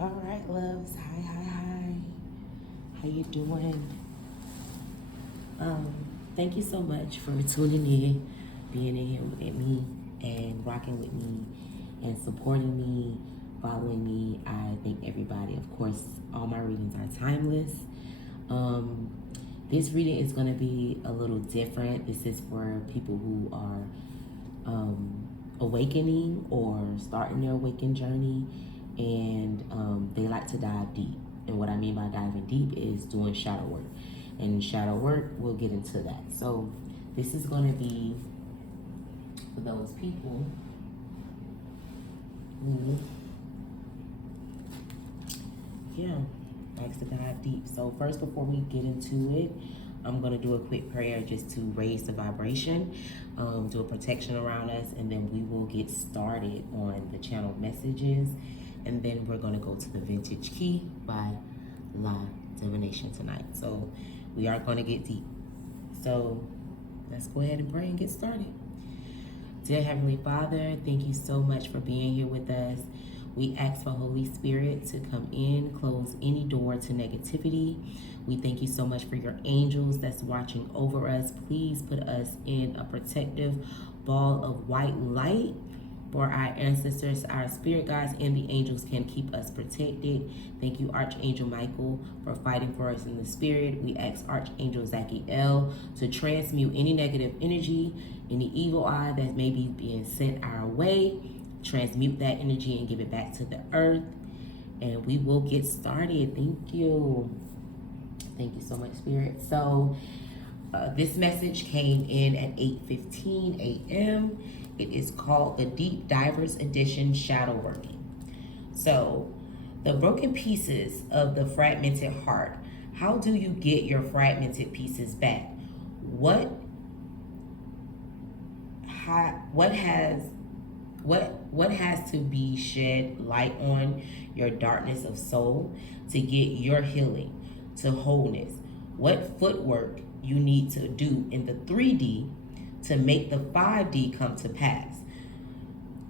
All right, loves. Hi. How you doing? Thank you so much for tuning in, being in here with me, and rocking with me, and supporting me, following me. I thank everybody. Of course, all my readings are timeless. This reading is going to be a little different. This is for people who are awakening or starting their awakening journey, and they like to dive deep. And what I mean by diving deep is doing shadow work. And shadow work, we'll get into that. So this is going to be for those people who, likes to dive deep. So first, before we get into it, I'm going to do a quick prayer just to raise the vibration, do a protection around us, and then we will get started on the channel messages. And then we're going to go to the Vintage Key by La Divination tonight. So we are going to get deep. So let's go ahead and pray and get started. Dear Heavenly Father, thank you so much for being here with us. We ask for Holy Spirit to come in, close any door to negativity. We thank you so much for your angels that's watching over us. Please put us in a protective ball of white light for our ancestors, our spirit guides, and the angels can keep us protected. Thank you, Archangel Michael, for fighting for us in the spirit. We ask Archangel Zachiel to transmute any negative energy, any evil eye that may be being sent our way. Transmute that energy and give it back to the earth. And we will get started. Thank you. Thank you so much, Spirit. So this message came in at 8:15 a.m. It is called the Deep Divers Edition Shadow Working. So, the broken pieces of the fragmented heart. How do you get your fragmented pieces back? What has to be shed light on your darkness of soul to get your healing to wholeness? What footwork you need to do in the 3D to make the 5D come to pass?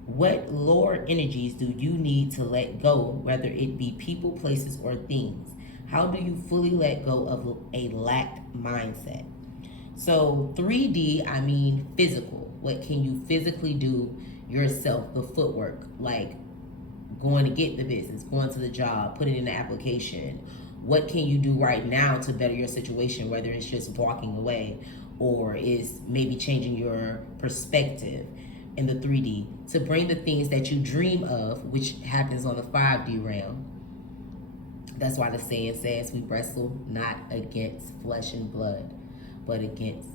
What lower energies do you need to let go, whether it be people, places, or things? How do you fully let go of a lacked mindset? So 3D, I mean physical. What can you physically do yourself, the footwork, like going to get the business, going to the job, putting in the application? What can you do right now to better your situation, whether it's just walking away or is maybe changing your perspective in the 3D to bring the things that you dream of, which happens on the 5D realm. That's why the saying says we wrestle not against flesh and blood, but against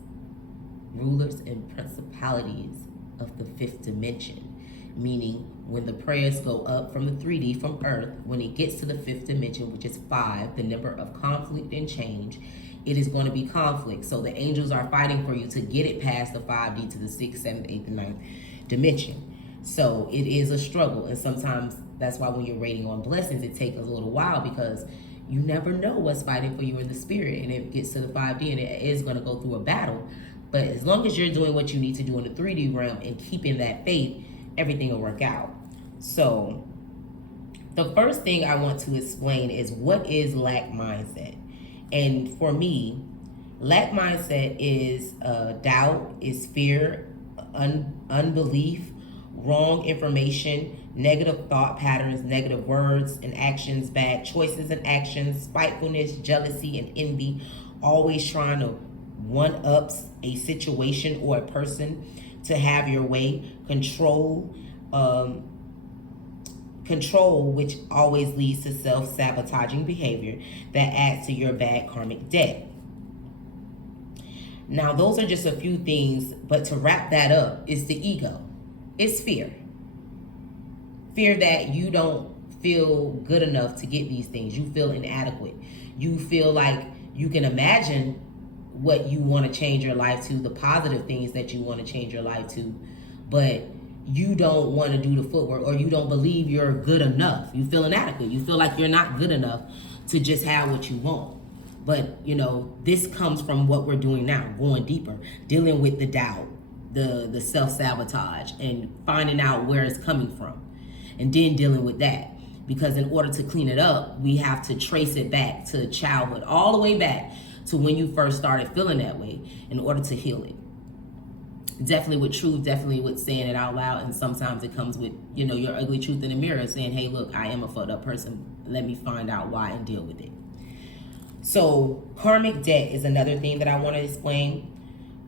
rulers and principalities of the 5th dimension. Meaning when the prayers go up from the 3D, from earth, when it gets to the 5th dimension, which is 5, the number of conflict and change, it is going to be conflict. So the angels are fighting for you to get it past the 5D to the 6th, 7th, 8th, and 9th dimension. So it is a struggle. And sometimes that's why when you're rating on blessings, it takes a little while because you never know what's fighting for you in the spirit. And it gets to the 5D and it is going to go through a battle. But as long as you're doing what you need to do in the 3D realm and keeping that faith, everything will work out. So the first thing I want to explain is what is lack mindset. And for me, lack mindset is doubt, is fear, unbelief, wrong information, negative thought patterns, negative words and actions, bad choices and actions, spitefulness, jealousy, and envy, always trying to one-up a situation or a person to have your way, control, which always leads to self-sabotaging behavior that adds to your bad karmic debt. Now, those are just a few things, but to wrap that up is the ego. It's fear. Fear that you don't feel good enough to get these things. You feel inadequate. You feel like you can imagine what you want to change your life to, the positive things that you want to change your life to, but you don't want to do the footwork, or you don't believe you're good enough. You feel inadequate. You feel like you're not good enough to just have what you want. But, you know, this comes from what we're doing now, going deeper, dealing with the doubt, the self-sabotage, and finding out where it's coming from, and then dealing with that. Because in order to clean it up, we have to trace it back to childhood, all the way back to when you first started feeling that way in order to heal it. Definitely with truth, definitely with saying it out loud. And sometimes it comes with, your ugly truth in the mirror, saying, hey, look, I am a fucked up person. Let me find out why and deal with it. So karmic debt is another thing that I want to explain.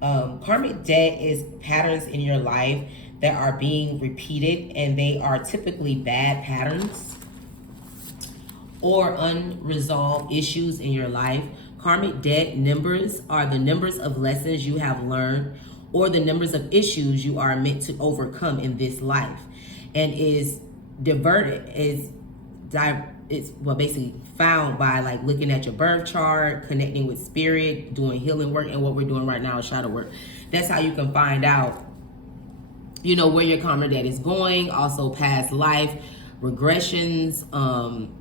Karmic debt is patterns in your life that are being repeated, and they are typically bad patterns or unresolved issues in your life. Karmic debt numbers are the numbers of lessons you have learned or the numbers of issues you are meant to overcome in this life, and is basically found by like looking at your birth chart, connecting with spirit, doing healing work, and what we're doing right now is shadow work. That's how you can find out, where your karmic debt is going. Also past life regressions,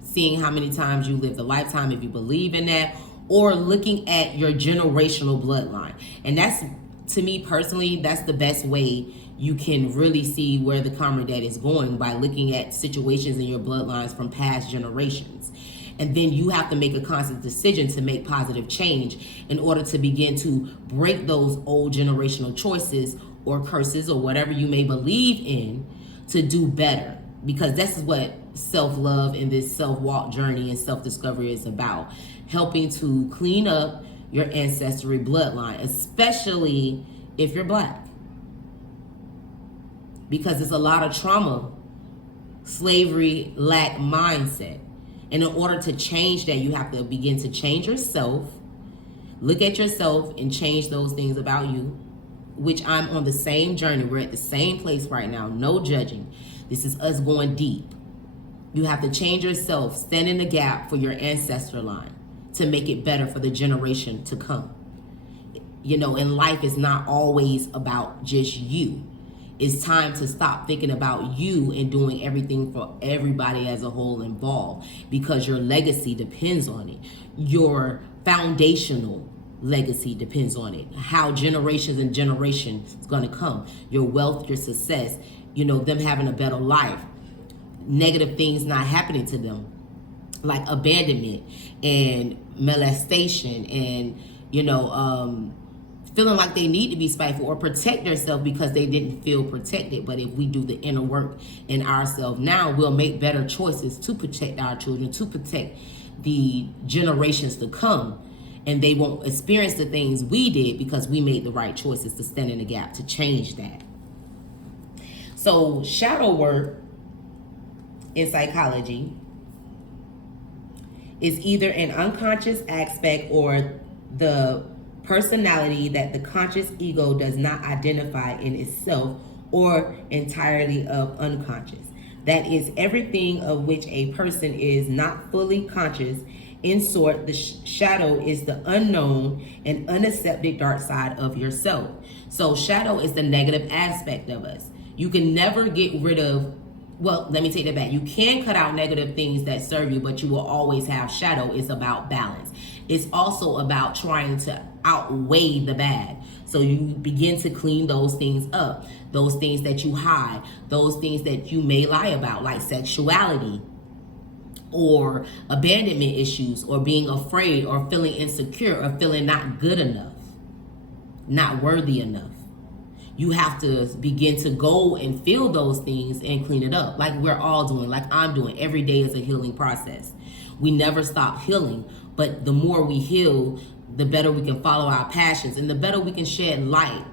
seeing how many times you lived a lifetime, if you believe in that, or looking at your generational bloodline. And that's, to me personally, that's the best way you can really see where the karmic debt is going, by looking at situations in your bloodlines from past generations. And then you have to make a conscious decision to make positive change in order to begin to break those old generational choices or curses or whatever you may believe in to do better. Because this is what self-love and this self-walk journey and self-discovery is about. Helping to clean up your ancestry bloodline, especially if you're Black. Because it's a lot of trauma, slavery, lack mindset. And in order to change that, you have to begin to change yourself, look at yourself and change those things about you, which I'm on the same journey. We're at the same place right now, no judging. This is us going deep. You have to change yourself, stand in the gap for your ancestor line to make it better for the generation to come. And life is not always about just you. It's time to stop thinking about you and doing everything for everybody as a whole involved, because your legacy depends on it. Your foundational legacy depends on it. How generations and generations is going to come. Your wealth, your success, them having a better life. Negative things not happening to them, like abandonment and molestation and, feeling like they need to be spiteful or protect themselves because they didn't feel protected. But if we do the inner work in ourselves now, we'll make better choices to protect our children, to protect the generations to come. And they won't experience the things we did because we made the right choices to stand in the gap to change that. So shadow work in psychology is either an unconscious aspect or the personality that the conscious ego does not identify in itself, or entirely of unconscious. That is everything of which a person is not fully conscious. In short, the shadow is the unknown and unaccepted dark side of yourself. So shadow is the negative aspect of us. You can never get rid of, well, let me take that back. You can cut out negative things that serve you, but you will always have shadow. It's about balance. It's also about trying to outweigh the bad. So you begin to clean those things up, those things that you hide, those things that you may lie about, like sexuality or abandonment issues or being afraid or feeling insecure or feeling not good enough, not worthy enough. You have to begin to go and feel those things and clean it up, like we're all doing, like I'm doing. Every day is a healing process. We never stop healing, but the more we heal, the better we can follow our passions and the better we can shed light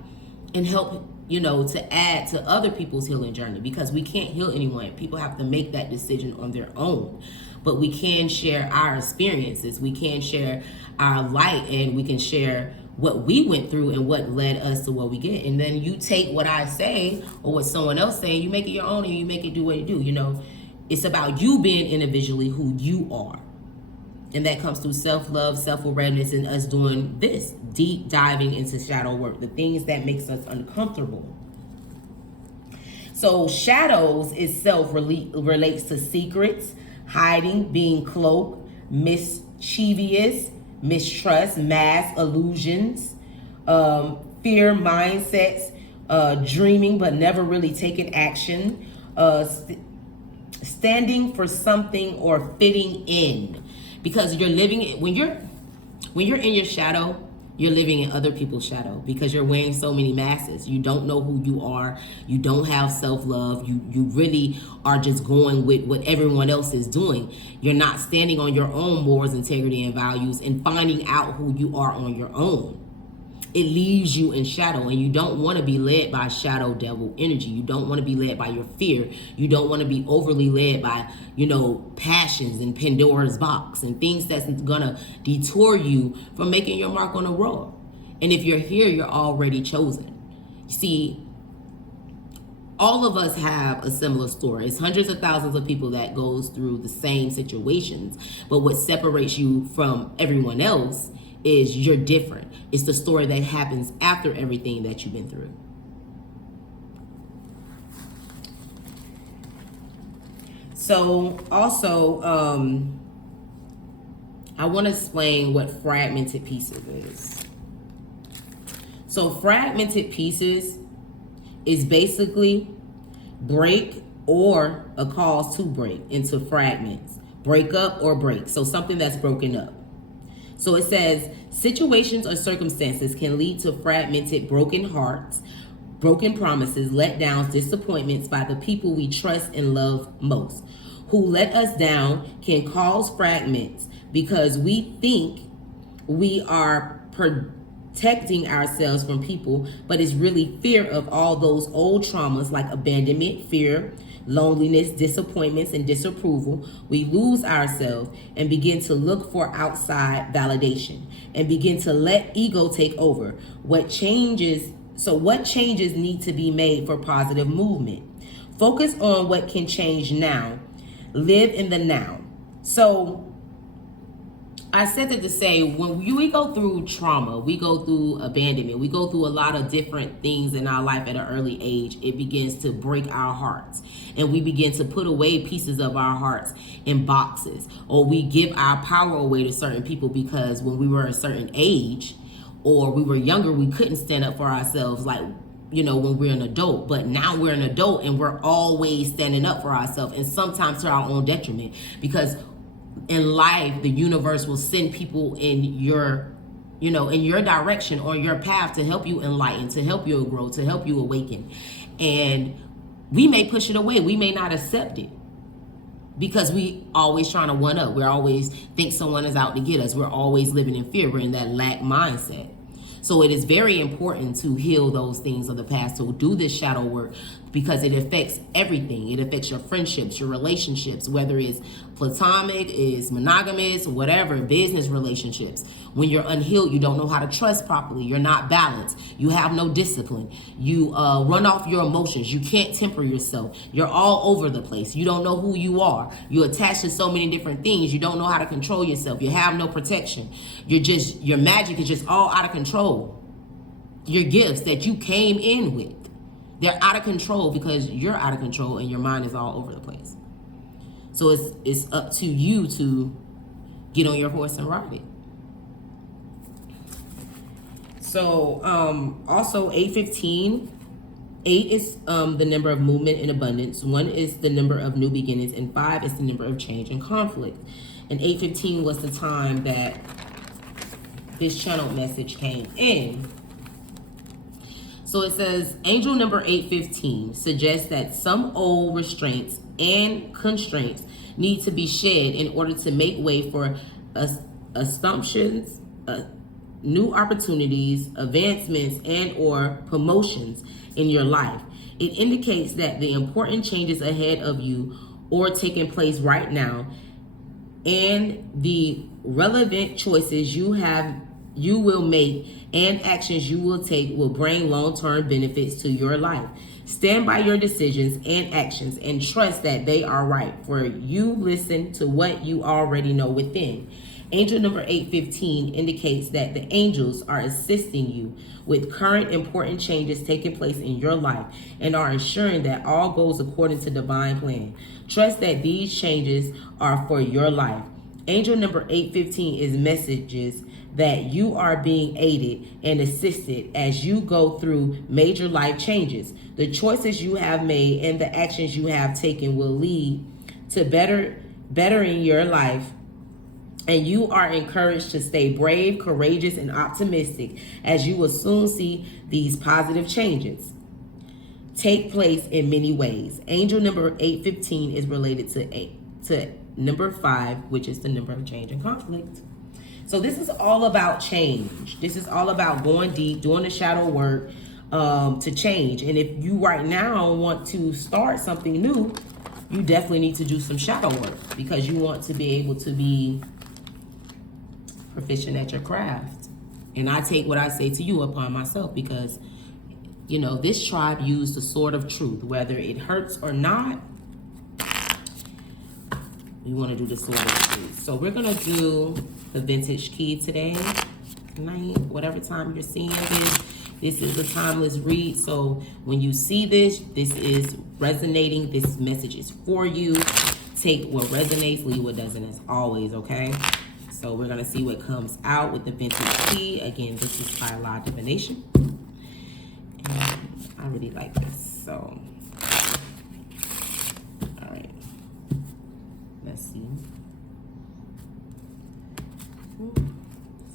and help, to add to other people's healing journey, because we can't heal anyone. People have to make that decision on their own, but we can share our experiences. We can share our light, and we can share what we went through and what led us to what we get. And then you take what I say or what someone else saying, you make it your own and you make it do what you do. It's about you being individually who you are. And that comes through self-love, self-awareness, and us doing this, deep diving into shadow work, the things that makes us uncomfortable. So shadows itself relates to secrets, hiding, being cloaked, mischievous, mistrust, mask, illusions, fear, mindsets, dreaming but never really taking action, standing for something or fitting in, because you're living when you're in your shadow, you're living in other people's shadow, because you're wearing so many masks. You don't know who you are. You don't have self-love. You really are just going with what everyone else is doing. You're not standing on your own morals, integrity, and values and finding out who you are on your own. It leaves you in shadow, and you don't want to be led by shadow devil energy. You don't want to be led by your fear. You don't want to be overly led by, passions and Pandora's box and things that's gonna detour you from making your mark on the road. And if you're here, you're already chosen. See, all of us have a similar story. It's hundreds of thousands of people that goes through the same situations, but what separates you from everyone else is you're different. It's the story that happens after everything that you've been through. So also, I want to explain what fragmented pieces is. So fragmented pieces is basically break or a cause to break into fragments. Break up or break. So something that's broken up. So it says, situations or circumstances can lead to fragmented, broken hearts, broken promises, letdowns, disappointments by the people we trust and love most. Who let us down can cause fragments because we think we are protecting ourselves from people, but it's really fear of all those old traumas like abandonment, fear, loneliness, disappointments, and disapproval. We lose ourselves and begin to look for outside validation and begin to let ego take over. What changes need to be made for positive movement? Focus on what can change now. Live in the now. So I said that to say, when we go through trauma, we go through abandonment, we go through a lot of different things in our life at an early age, it begins to break our hearts. And we begin to put away pieces of our hearts in boxes. Or we give our power away to certain people because when we were a certain age or we were younger, we couldn't stand up for ourselves like, when we're an adult. But now we're an adult and we're always standing up for ourselves, and sometimes to our own detriment, because in life, the universe will send people in your direction, on your path, to help you enlighten, to help you grow, to help you awaken. And we may push it away. We may not accept it because we always trying to one up. We always think someone is out to get us. We're always living in fear. We're in that lack mindset. So it is very important to heal those things of the past, to do this shadow work, because it affects everything. It affects your friendships, your relationships, whether it's platonic, is monogamous, whatever, business relationships. When you're unhealed, you don't know how to trust properly. You're not balanced. You have no discipline. You run off your emotions. You can't temper yourself. You're all over the place. You don't know who you are. You're attached to so many different things. You don't know how to control yourself. You have no protection. Your magic is just all out of control. Your gifts that you came in with, they're out of control because you're out of control and your mind is all over the place. So it's up to you to get on your horse and ride it. So also 815. 8 is the number of movement and abundance. 1 is the number of new beginnings, and 5 is the number of change and conflict. And 815 was the time that this channel message came in. So it says, angel number 815 suggests that some old restraints and constraints need to be shed in order to make way for assumptions, new opportunities, advancements, and or promotions in your life. It indicates that the important changes ahead of you or taking place right now, and the relevant choices you will make and actions you will take will bring long-term benefits to your life. Stand by your decisions and actions and trust that they are right, for you listen to what you already know within. Angel number 815 indicates that the angels are assisting you with current important changes taking place in your life and are ensuring that all goes according to divine plan. Trust that these changes are for your life. Angel number 815 is messages that you are being aided and assisted as you go through major life changes. The choices you have made and the actions you have taken will lead to bettering your life, and you are encouraged to stay brave, courageous, and optimistic, as you will soon see these positive changes take place in many ways. Angel number 815 is related to number 5, which is the number of change and conflict. So this is all about change. This is all about going deep, doing the shadow work to change. And if you right now want to start something new, you definitely need to do some shadow work, because you want to be able to be proficient at your craft. And I take what I say to you upon myself, because, you know, this tribe used the sword of truth. Whether it hurts or not, we want to do the sword of truth. So we're going to do the vintage key today, tonight, whatever time you're seeing this. This is a timeless read. So when you see this, this is resonating. This message is for you. Take what resonates, leave what doesn't, as always, okay? So we're going to see what comes out with the vintage key. Again, this is by Law Divination. And I really like this. So, all right. Let's see. Let's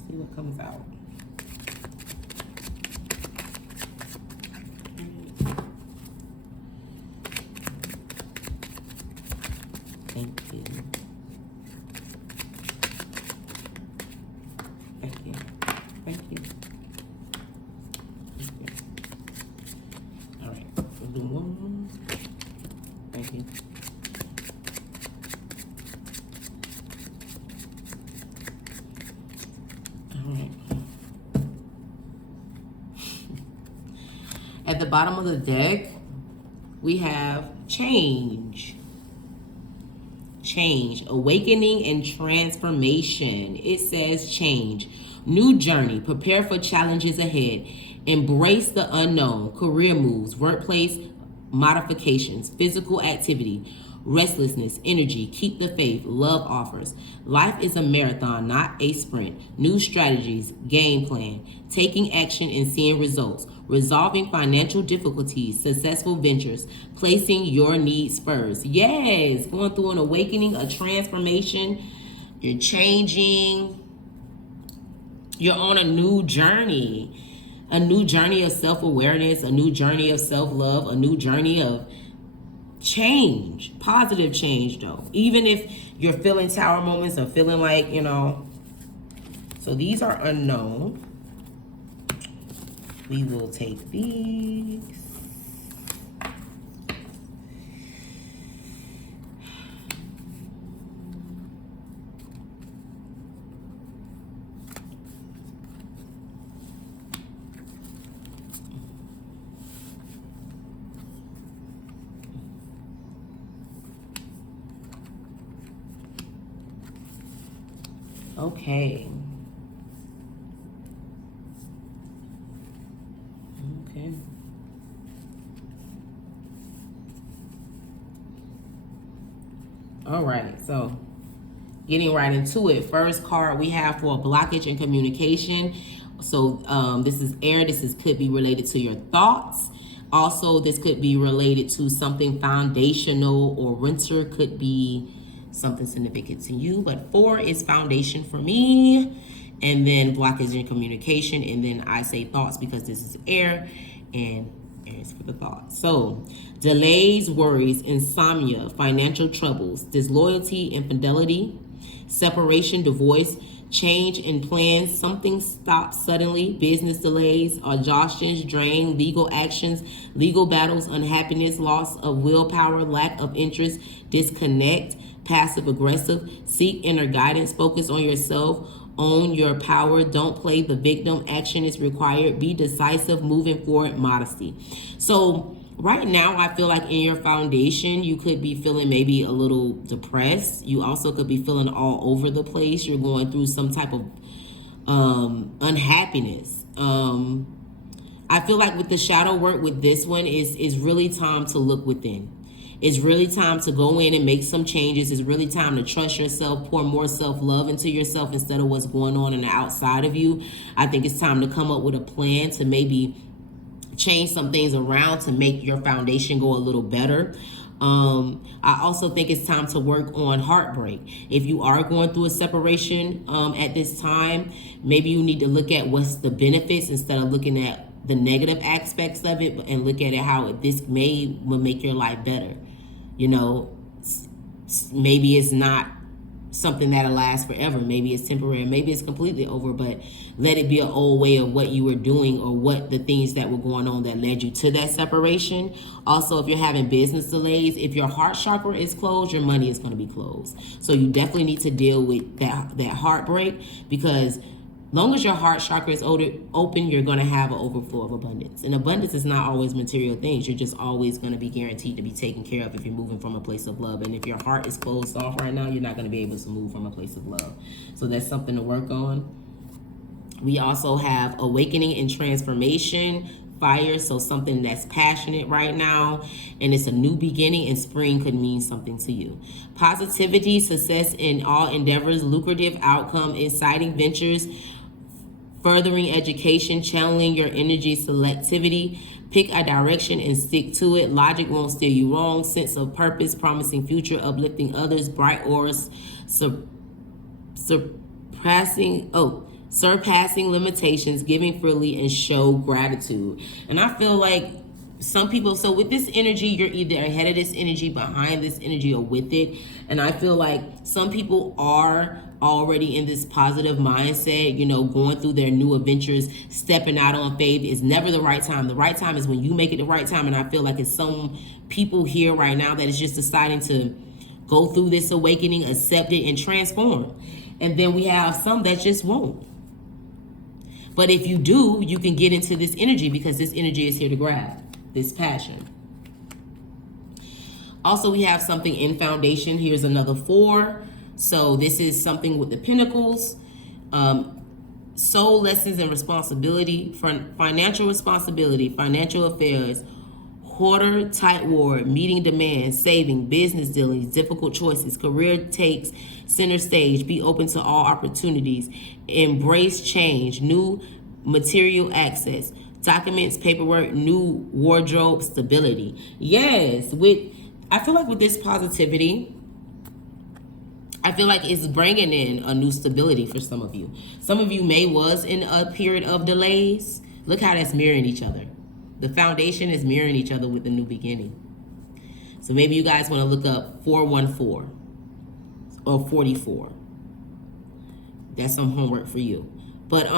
see what comes out. Thank you. Thank you. Thank you. Thank you. All right. We'll do one more. Thank you. All right. At the bottom of the deck, we have change. Change, awakening, and transformation. It says change, new journey, prepare for challenges ahead, embrace the unknown, career moves, workplace modifications, physical activity, restlessness, energy, keep the faith, love offers. Life is a marathon, not a sprint. New strategies, game plan, taking action and seeing results, resolving financial difficulties, successful ventures, placing your needs first. Yes, going through an awakening, a transformation. You're changing. You're on a new journey of self-awareness, a new journey of self-love, a new journey of change, positive change though. Even if you're feeling tower moments or feeling like, you know, so these are unknown. We will take these. Okay. Okay. All right, so getting right into it. First card we have for blockage and communication. So this is air. This could be related to your thoughts. Also, this could be related to something foundational, or winter could be something significant to you. But 4 is foundation for me. And then blockage and communication. And then I say thoughts because this is air. And air is for the thoughts. So delays, worries, insomnia, financial troubles, disloyalty, infidelity, separation, divorce, change in plans, something stops suddenly, business delays, exhaustions, drain, legal actions, legal battles, unhappiness, loss of willpower, lack of interest, disconnect, passive aggressive, seek inner guidance, focus on yourself, own your power, don't play the victim, action is required, be decisive, moving forward, modesty. So right now, I feel like in your foundation, you could be feeling maybe a little depressed. You also could be feeling all over the place. You're going through some type of unhappiness. I feel like with the shadow work with this one is really time to look within. It's really time to go in and make some changes. It's really time to trust yourself, pour more self-love into yourself instead of what's going on the outside of you. I think it's time to come up with a plan to maybe change some things around to make your foundation go a little better. I also think it's time to work on heartbreak. If you are going through a separation at this time, maybe you need to look at what's the benefits instead of looking at the negative aspects of it, and look at it how this will make your life better. You know, maybe it's not something that'll last forever. Maybe it's temporary. Maybe it's completely over, but let it be an old way of what you were doing or what the things that were going on that led you to that separation. Also, if you're having business delays, if your heart chakra is closed, your money is going to be closed. So you definitely need to deal with that heartbreak, because long as your heart chakra is open, you're going to have an overflow of abundance. And abundance is not always material things. You're just always going to be guaranteed to be taken care of if you're moving from a place of love. And if your heart is closed off right now, you're not going to be able to move from a place of love. So that's something to work on. We also have awakening and transformation, fire, so something that's passionate right now, and it's a new beginning, and spring could mean something to you. Positivity, success in all endeavors, lucrative outcome, exciting ventures, furthering education, channeling your energy, selectivity, pick a direction and stick to it, logic won't steer you wrong, sense of purpose, promising future, uplifting others, bright auras, surpassing limitations, giving freely, and show gratitude. And I feel like some people, so with this energy, you're either ahead of this energy, behind this energy, or with it. And I feel like some people are already in this positive mindset, you know, going through their new adventures, stepping out on faith. Is never the right time. The right time is when you make it the right time. And I feel like it's some people here right now that is just deciding to go through this awakening, accept it, and transform. And then we have some that just won't. But if you do, you can get into this energy, because this energy is here to grab this passion. Also, we have something in foundation. Here's another 4. So this is something with the pentacles. Soul lessons and responsibility, financial responsibility, financial affairs, hoarder, tight ward, meeting demands, saving, business dealings, difficult choices, career takes center stage, be open to all opportunities, embrace change, new material access, documents, paperwork, new wardrobe, stability. Yes, I feel like with this positivity, I feel like it's bringing in a new stability for some of you. Some of you was in a period of delays. Look how that's mirroring each other. The foundation is mirroring each other with the new beginning. So maybe you guys want to look up 414 or 44. That's some homework for you. But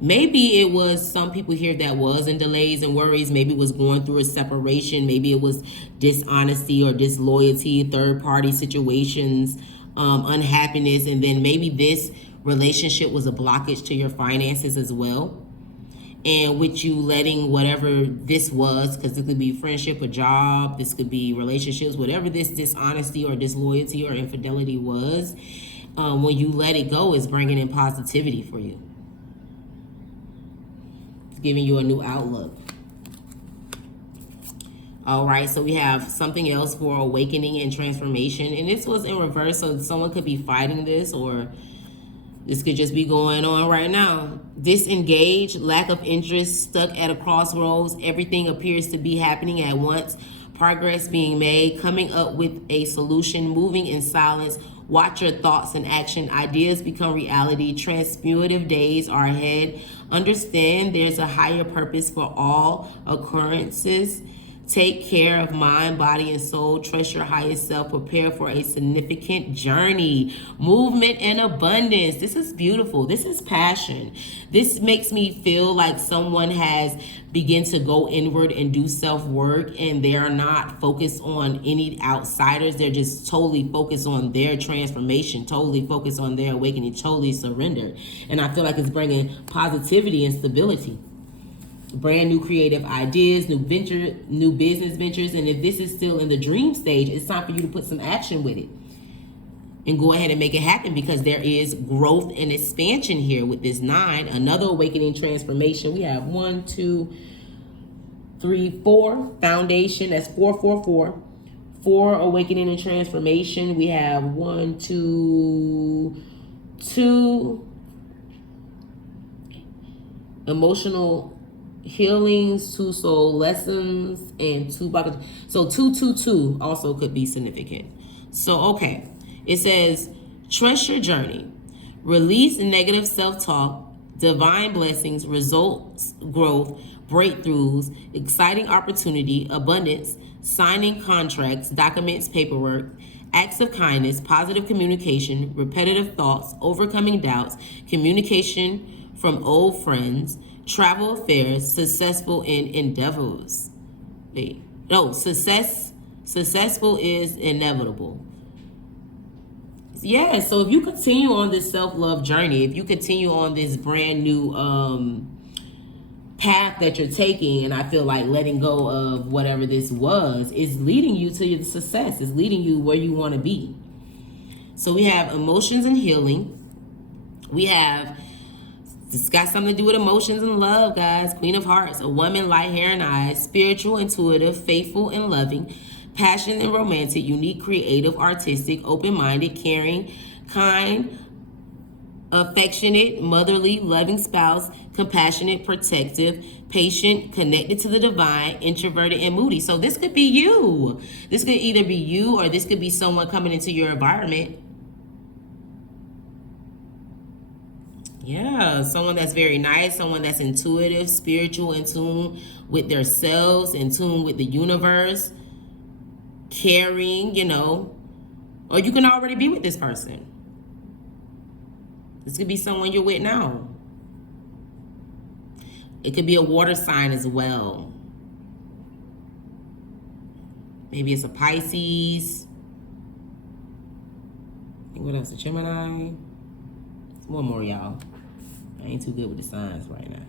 maybe it was some people here that was in delays and worries. Maybe it was going through a separation. Maybe it was dishonesty or disloyalty, third-party situations, unhappiness. And then maybe this relationship was a blockage to your finances as well. And with you letting whatever this was, because it could be friendship, a job, this could be relationships, whatever this dishonesty or disloyalty or infidelity was, when you let it go, it's bringing in positivity for you. It's giving you a new outlook. All right, so we have something else for awakening and transformation. And this was in reverse, so someone could be fighting this, or this could just be going on right now. Disengaged, lack of interest, stuck at a crossroads. Everything appears to be happening at once. Progress being made, coming up with a solution, moving in silence. Watch your thoughts and action. Ideas become reality. Transmutive days are ahead. Understand there's a higher purpose for all occurrences. Take care of mind, body, and soul. Trust your highest self. Prepare for a significant journey. Movement and abundance. This is beautiful. This is passion. This makes me feel like someone has begun to go inward and do self-work, and they are not focused on any outsiders. They're just totally focused on their transformation, totally focused on their awakening, totally surrendered. And I feel like it's bringing positivity and stability. Brand new creative ideas, new business ventures. And if this is still in the dream stage, it's time for you to put some action with it and go ahead and make it happen, because there is growth and expansion here with this 9. Another awakening transformation. We have 1, 2, 3, 4. Foundation. That's 444. 4 awakening and transformation. We have 1, 2, 2. Emotional healings, 2 soul lessons, and 2 blockage. So 222 also could be significant. So, okay. It says, trust your journey. Release negative self-talk, divine blessings, results, growth, breakthroughs, exciting opportunity, abundance, signing contracts, documents, paperwork, acts of kindness, positive communication, repetitive thoughts, overcoming doubts, communication from old friends, travel affairs, successful in endeavors. Successful is inevitable. Yeah, so if you continue on this self-love journey, if you continue on this brand new path that you're taking, and I feel like letting go of whatever this was is leading you to your success, is leading you where you want to be. So we have emotions and healing. We have, this got something to do with emotions and love, guys. Queen of Hearts, a woman, light hair and eyes, spiritual, intuitive, faithful, and loving, passionate and romantic, unique, creative, artistic, open-minded, caring, kind, affectionate, motherly, loving spouse, compassionate, protective, patient, connected to the divine, introverted, and moody. So this could be you. This could either be you, or this could be someone coming into your environment. Yeah, someone that's very nice, someone that's intuitive, spiritual, in tune with their selves, in tune with the universe, caring, or you can already be with this person. This could be someone you're with now. It could be a water sign as well. Maybe it's a Pisces. What else? A Gemini. One more, y'all. I ain't too good with the signs right now.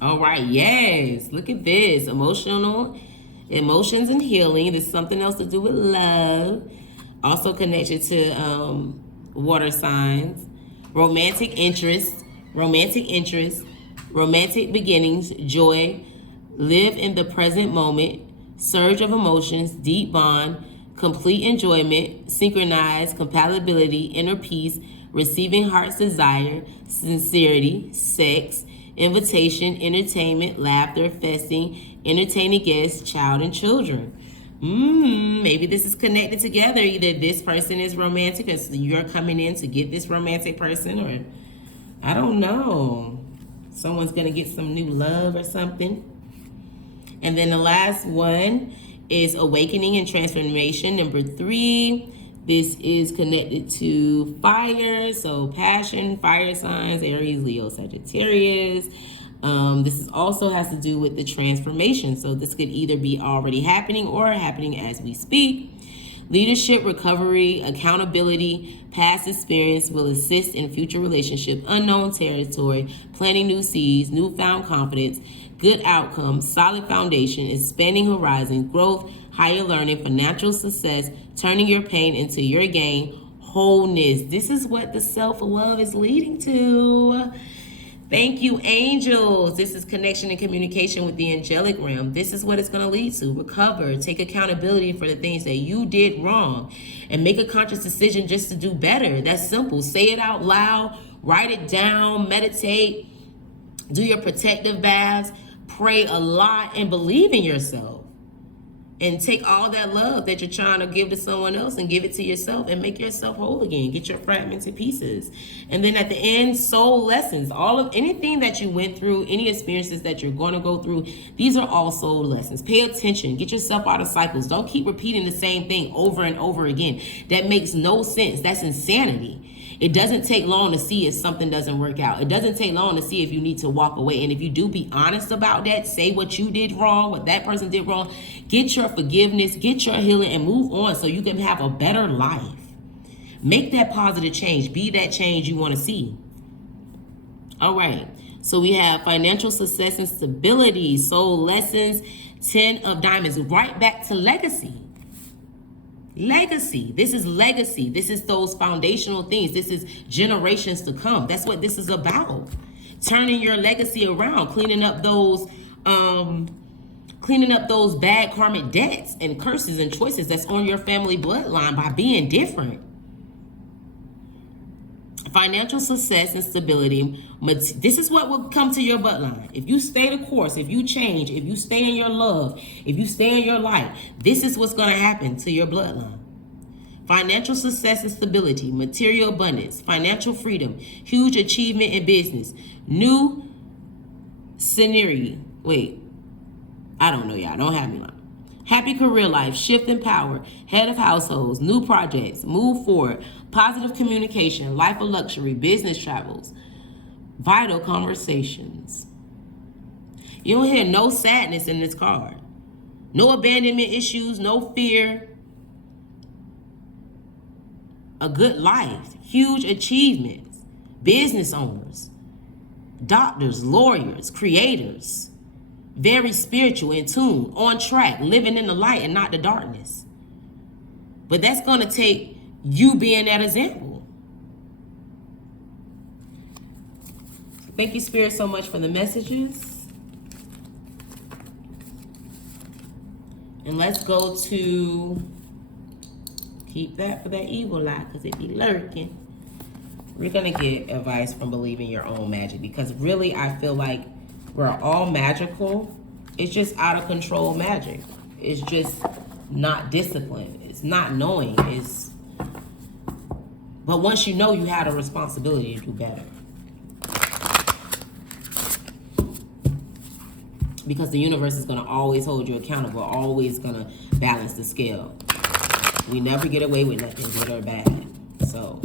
All right, yes. Look at this. Emotions and healing. There's something else to do with love. Also connected to water signs. Romantic interest, romantic beginnings, joy, live in the present moment, surge of emotions, deep bond, complete enjoyment, synchronized, compatibility, inner peace, receiving heart's desire, sincerity, sex, invitation, entertainment, laughter, festing, entertaining guests, child, and children. Maybe this is connected together. Either this person is romantic, or you're coming in to get this romantic person, or I don't know. Someone's going to get some new love or something. And then the last one is awakening and transformation. Number 3, this is connected to fire. So passion, fire signs, Aries, Leo, Sagittarius. This also has to do with the transformation. So this could either be already happening or happening as we speak. Leadership, recovery, accountability, past experience will assist in future relationships, unknown territory, planting new seeds, newfound confidence, good outcomes, solid foundation, expanding horizons, growth, higher learning, financial success, turning your pain into your gain, wholeness. This is what the self-love is leading to. Thank you, angels. This is connection and communication with the angelic realm. This is what it's going to lead to. Recover, take accountability for the things that you did wrong, and make a conscious decision just to do better. That's simple. Say it out loud, write it down, meditate, do your protective baths, pray a lot, and believe in yourself. And take all that love that you're trying to give to someone else and give it to yourself and make yourself whole again. Get your fragments to pieces. And then at the end, soul lessons. All of anything that you went through, any experiences that you're going to go through, these are all soul lessons. Pay attention. Get yourself out of cycles. Don't keep repeating the same thing over and over again. That makes no sense. That's insanity. It doesn't take long to see if something doesn't work out. It doesn't take long to see if you need to walk away. And if you do, be honest about that. Say what you did wrong, what that person did wrong. Get your forgiveness, get your healing, and move on so you can have a better life. Make that positive change. Be that change you want to see. All right. So we have financial success and stability, soul lessons, 10 of diamonds, right back to legacy. Legacy. This is legacy. This is those foundational things. This is generations to come. That's what this is about. Turning your legacy around, cleaning up those bad karmic debts and curses and choices that's on your family bloodline by being different. Financial success and stability. This is what will come to your bloodline. If you stay the course, if you change, if you stay in your love, if you stay in your light, this is what's going to happen to your bloodline. Financial success and stability, material abundance, financial freedom, huge achievement in business, new scenery. Wait, I don't know, y'all. Don't have me lying. Happy career life, shift in power, head of households, new projects, move forward, positive communication, life of luxury, business travels, vital conversations. You don't hear no sadness in this card. No abandonment issues, no fear. A good life, huge achievements, business owners, doctors, lawyers, creators. Very spiritual, in tune, on track, living in the light and not the darkness. But that's going to take you being that example. Thank you, Spirit, so much for the messages. And let's go to, keep that for that evil eye, because it be lurking. We're going to get advice from believing your own magic, because really I feel like we're all magical. It's just out of control magic. It's just not discipline. It's not knowing. But once you know, you have a responsibility to do better. Because the universe is going to always hold you accountable, always going to balance the scale. We never get away with nothing, good or bad. So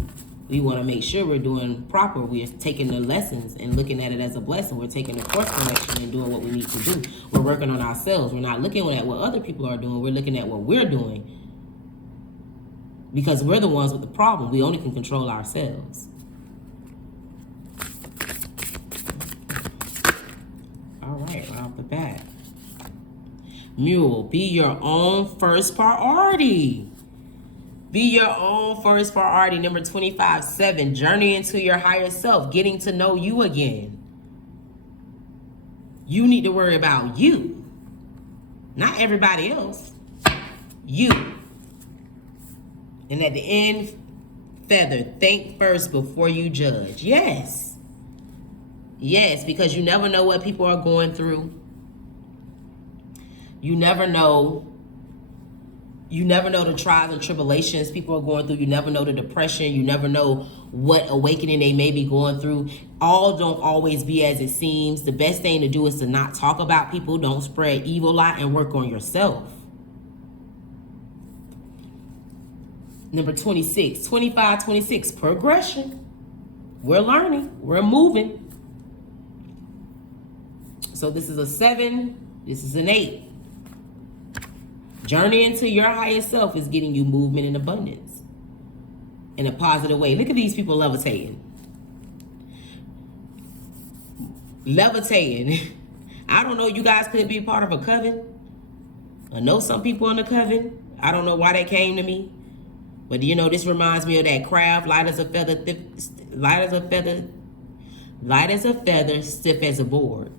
we want to make sure we're doing proper. We're taking the lessons and looking at it as a blessing. We're taking the course correction and doing what we need to do. We're working on ourselves. We're not looking at what other people are doing. We're looking at what we're doing. Because we're the ones with the problem. We only can control ourselves. All right, right off the bat. Mule, be your own first priority. Be your own first priority. Number 25-7, journey into your higher self, getting to know you again. You need to worry about you, not everybody else. You. And at the end, feather, think first before you judge. Yes. Yes, because you never know what people are going through. You never know. You never know the trials and tribulations people are going through. You never know the depression. You never know what awakening they may be going through. All don't always be as it seems. The best thing to do is to not talk about people. Don't spread evil light and work on yourself. Number 26, 25-26, progression. We're learning. We're moving. So this is a 7. This is an 8. Journey into your higher self is getting you movement and abundance in a positive way. Look at these people levitating. Levitating. I don't know, you guys could be part of a coven. I know some people in the coven. I don't know why they came to me. But you know, this reminds me of that craft, light as a feather, light as a feather, light as a feather, stiff as a board.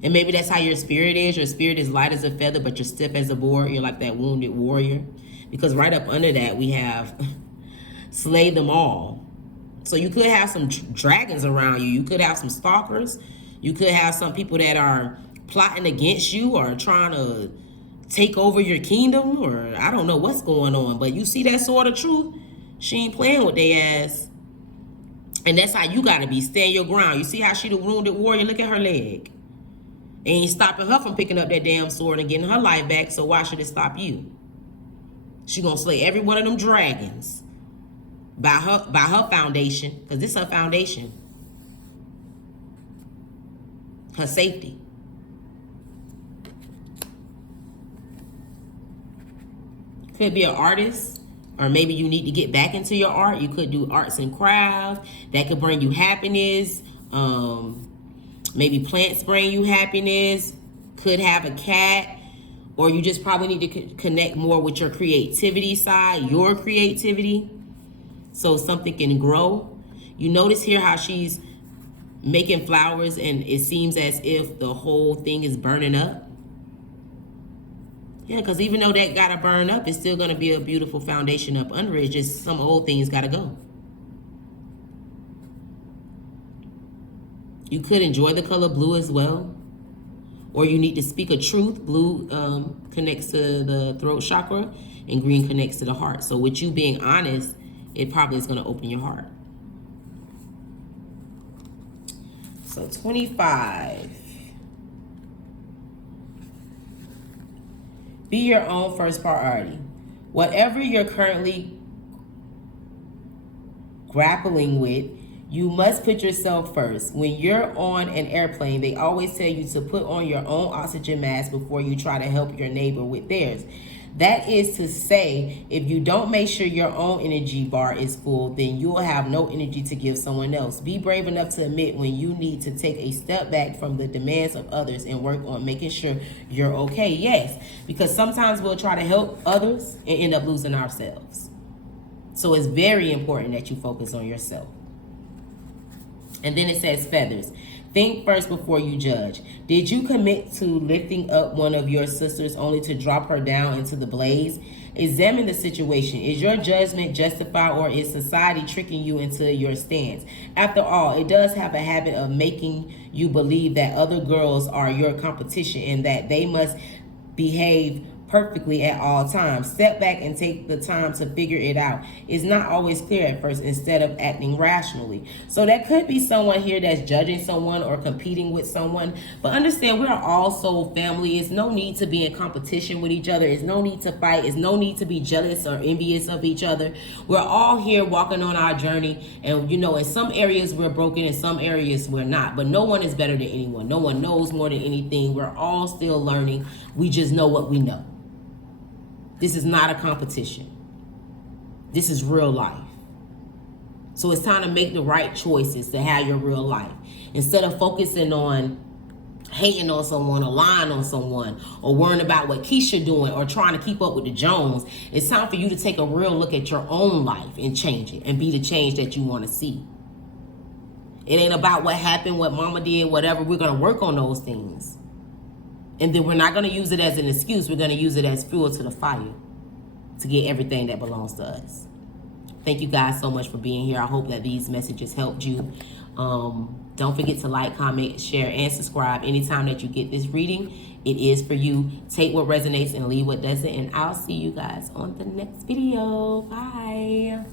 And maybe that's how your spirit is. Your spirit is light as a feather, but you're stiff as a board. You're like that wounded warrior. Because right up under that, we have slay them all. So you could have some dragons around you. You could have some stalkers. You could have some people that are plotting against you or trying to take over your kingdom, or I don't know what's going on. But you see that sword of truth? She ain't playing with their ass. And that's how you got to be. Stand your ground. You see how she the wounded warrior? Look at her leg. Ain't stopping her from picking up that damn sword and getting her life back, so why should it stop you? She gonna slay every one of them dragons by her foundation, because this is her foundation. Her safety. Could be an artist, or maybe you need to get back into your art. You could do arts and crafts. That could bring you happiness. Maybe plants bring you happiness. Could have a cat. Or you just probably need to connect more with your creativity side, your creativity, so something can grow. You notice here how she's making flowers and it seems as if the whole thing is burning up. Yeah, because even though that got to burn up, it's still going to be a beautiful foundation up under it. Just some old things got to go. You could enjoy the color blue as well. Or you need to speak a truth. Blue connects to the throat chakra and green connects to the heart. So with you being honest, it probably is going to open your heart. So 25. Be your own first priority. Whatever you're currently grappling with, you must put yourself first. When you're on an airplane, they always tell you to put on your own oxygen mask before you try to help your neighbor with theirs. That is to say, if you don't make sure your own energy bar is full, then you will have no energy to give someone else. Be brave enough to admit when you need to take a step back from the demands of others and work on making sure you're okay. Yes, because sometimes we'll try to help others and end up losing ourselves. So it's very important that you focus on yourself. And then it says feathers. Think first before you judge. Did you commit to lifting up one of your sisters only to drop her down into the blaze? Examine the situation. Is your judgment justified, or is society tricking you into your stance? After all, it does have a habit of making you believe that other girls are your competition and that they must behave perfectly at all times. Step back and take the time to figure it out. It's not always clear at first instead of acting rationally. So that could be someone here that's judging someone or competing with someone. But understand, we are all soul family. It's no need to be in competition with each other. It's no need to fight. It's no need to be jealous or envious of each other. We're all here walking on our journey. And you know, in some areas we're broken, in some areas we're not. But no one is better than anyone. No one knows more than anything. We're all still learning. We just know what we know. This is not a competition. This is real life. So it's time to make the right choices to have your real life. Instead of focusing on hating on someone or lying on someone or worrying about what Keisha doing or trying to keep up with the Jones, it's time for you to take a real look at your own life and change it and be the change that you want to see. It ain't about what happened, what mama did, whatever. We're going to work on those things. And then we're not going to use it as an excuse. We're going to use it as fuel to the fire to get everything that belongs to us. Thank you guys so much for being here. I hope that these messages helped you. Don't forget to like, comment, share, and subscribe. Anytime that you get this reading, it is for you. Take what resonates and leave what doesn't. And I'll see you guys on the next video. Bye.